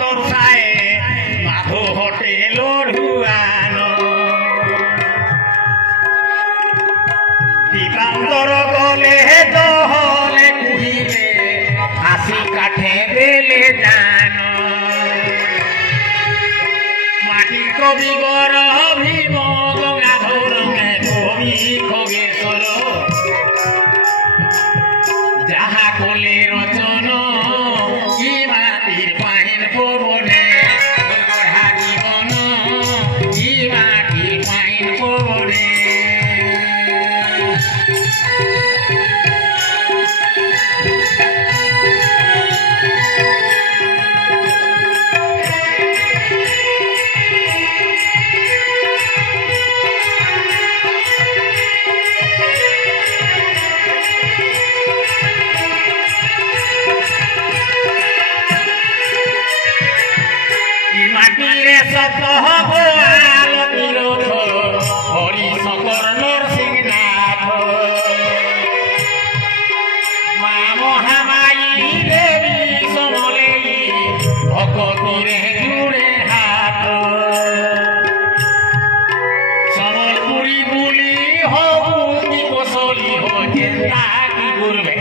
দর্শায় মাধু হটে লড়ুয়ান দীপান্তর গলে দহলে কুহিলে হাসি কাঠে বেলে জান মাটি কবি বর ভীম গঙ্গাধর কবি খগেশ্বর যাহা কলে রচন কি মাটির পাহিন পবনে গড়া জীবন কি মাটির পাহিন পবনে মাটিরে সত গোয়াল বিরোধ হরি শঙ্কর নরসিংহনাথ মা মহামায়ী দেবী সমলেই ভকতিরে জুড়ে হাত সমলপুরী বুলি হবু কি কৌশলী হেন্তা কি গুরবে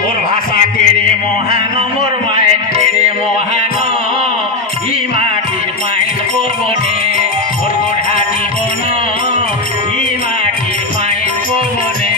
মোর ভাষা কেড়ে মহান মোর মায়ের কেড়ে মহান ই মাটির মায়ের পবনে মোর গড়া জীবন ই মাটির মায়ের পবনে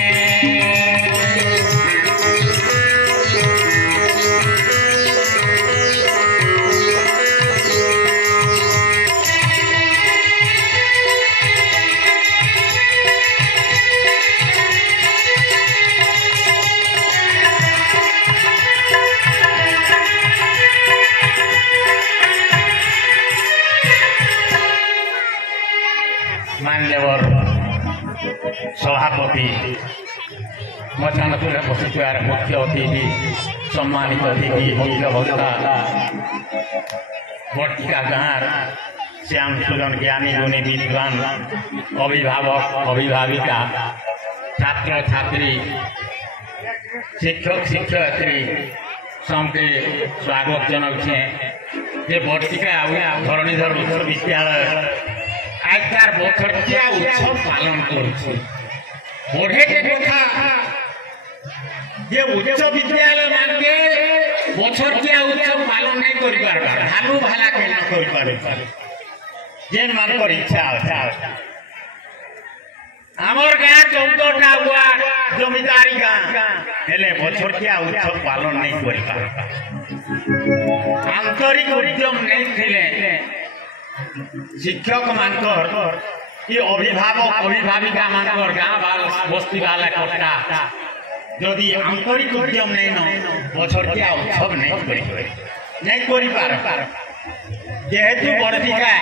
मान्यवर सभापति मचानपुर बसिथार मुख्य अतिथि सम्मानित अतिथि मुख्य वक्ता बर्तिका गाँव श्याम सुदन ज्ञानी गुणी विद्वान अभिभावक अभिभाविका छात्र छात्री शिक्षक शिक्षयित्री सबके स्वागत जनाऊे जे बर्तिका धरणीधर उच्च विद्यालय आजकार बछड़िया उत्सव पालन करुछे बढ़े के कथा जे उच्च विद्यालय मान के बछड़िया उत्सव पालन नहीं करि पारबा भालू भाला के ना करि पारे जेन मान कर इच्छा हमर गाँ 14टा हुआ जमींदारी गाँ हेले बछड़िया उत्सव पालन नहीं करि पारबा आंतरिक उद्यम नहीं थिले शिक्षक मानकर ये अभिभावक अभिभाविका मानकर गाँव बस्ती वाला कटा यदि आंतरिक उद्यम नहीं न बछड़िया उत्सव नहीं करि पार जेहेतु बर्तिका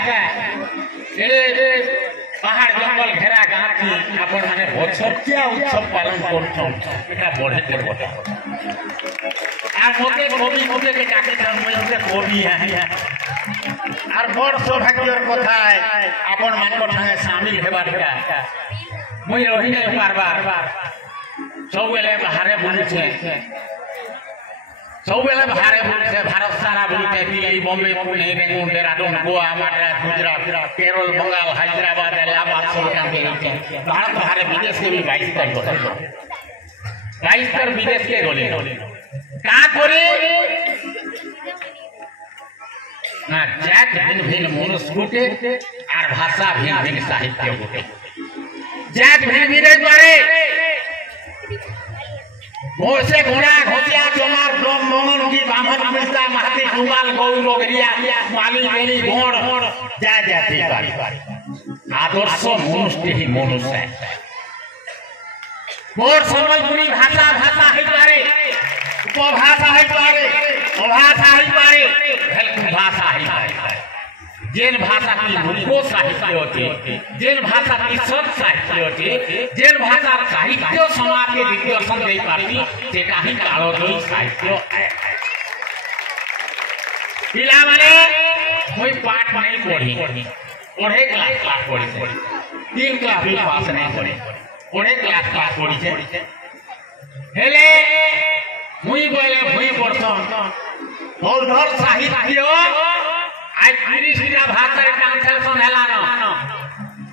पहाड़ जंगल घेरा गाँव की आपण माने बछड़िया उत्सव पालन करछन एटा बढ़े के कथा आ मोके के डाके जन्म कवि है और बड़ सौभाग्यर कथा है आपण मानकर संगे शामिल हेबार मुई रही नहीं पारबार सब बेले बाहर बुलुछे भारत सारा बुलुछे दिल्ली बॉम्बे पुणे बेंगलुरु देहरादून गोवा मद्रास गुजरात केरल बंगाल हैदराबाद इलाहाबाद सब कांते भारत बाहर विदेश के भी 22 तर विदेश के गले का करे ना जात भिन्न भिन्न मनुष्य गुटे और भाषा भिन्न भिन्न साहित्य गुटे जात भिन्न भिन्न द्वारे मोसे घोड़ा घोटिया चमार ब्रह्म मोहन की बामन मिश्रा महाती कुमाल गौर लोगरिया माली मेली घोड़ जा जाती बारी आदर्श मनुष्य ही मनुष्य है मोर समलपुरी भाषा है द्वारे उपभाषा है द्वारे अभाषा है द्वारे भाषा है जेन भाषा की लोको साहित्य होते जेन भाषा की सत साहित्य होते जेन भाषा साहित्य समाज के दिग्दर्शन दे पाती सेटा ही कालोदय साहित्य है पिला माने कोई पाठ नहीं पढ़ी पढ़े क्लास पढ़ी 3 क्लास भी पास नहीं पढ़े पढ़े क्लास पढ़ी हेले मुई बोले मुई पढ़सन बौद्धर साहित्य आज 30टा भाषार ट्रांसलेशन हेलान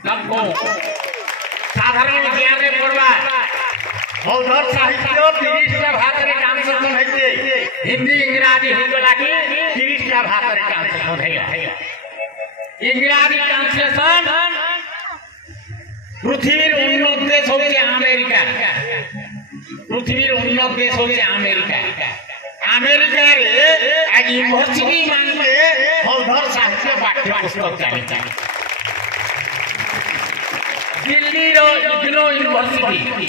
तमको साधारण ज्ञान में पढ़वा बौद्धर साहित्य 30टा भाषार ट्रांसलेशन हेते हिंदी इंग्रजी हिंगला की 30टा भाषार ट्रांसलेशन हेला इंग्रजी ट्रांसलेशन पृथ्वीर उन्नत देश होचे अमेरिका पृथ्वीर उन्नत देश होचे अमेरिका अमेरिका रे आज यूनिवर्सिटी मानले बौद्धर साहित्य पाठ्य पुस्तक चली दिल्ली रो इग्नो यूनिवर्सिटी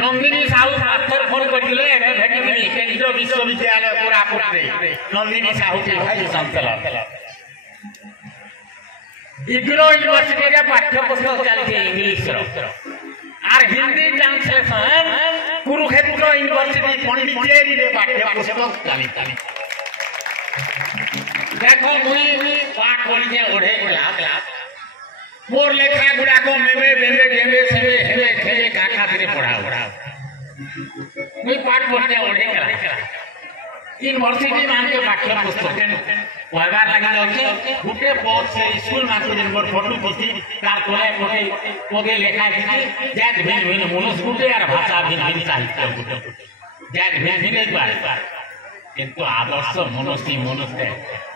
नंदिनी साहू पाथर फोन करथिले एबे भेटिनी केंद्रीय विश्वविद्यालय कोरापुट रे नंदिनी साहू के भाई संचालक इग्नो यूनिवर्सिटी रे पाठ्य पुस्तक चलती इंग्लिश रो or Hindi translation Kurukshetra University Pondicherry रे पाठ्य पुस्तक चलती देखो मुई पाठ करिजे ओढे क्लास मोर लेखा गुडा को मेबे बेबे गेबे सेबे हेबे खेले काका रे पढ़ाओ मुई पाठ करिजे ओढे क्लास यूनिवर्सिटी मान के पाठ्य पुस्तक पढ़वार लगा जाउछे गुटे बॉक्स से स्कूल मान के जेनकर फोटो दिखी तार तले पोगे लेखा दिखी जात भिन्न भिन्न मनुष्य गुटे यार भाषा भिन्न भिन्न साहित्य गुटे जात भिन्न भिन्न एक बार किंतु आदर्श मनुष्य मनुष्य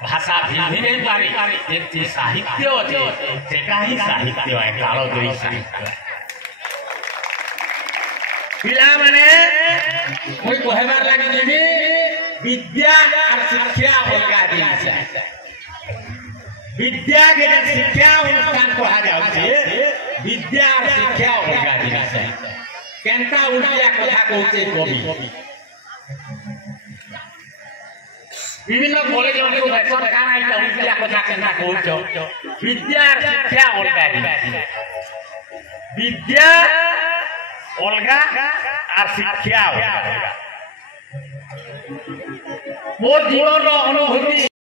भाषा भिन्न भिन्न एक बार एक साहित्य अछि सेटा ही साहित्य है कालोदरी साहित्य पिला माने कोई कहबार लागि जेबी विद्या और शिक्षा अलगा जिनिस विद्या के शिक्षा अनुष्ठान कहा जाउछे विद्या और शिक्षा अलगा जिनिस केनता उल्टा कथा कहउछे कवि विभिन्न कॉलेज में सरकार आई उल्टा कथा केनता कहउछो विद्या और शिक्षा अलगा जिनिस विद्या अलगा और शिक्षा अलगा मोर जीवन अनुभूति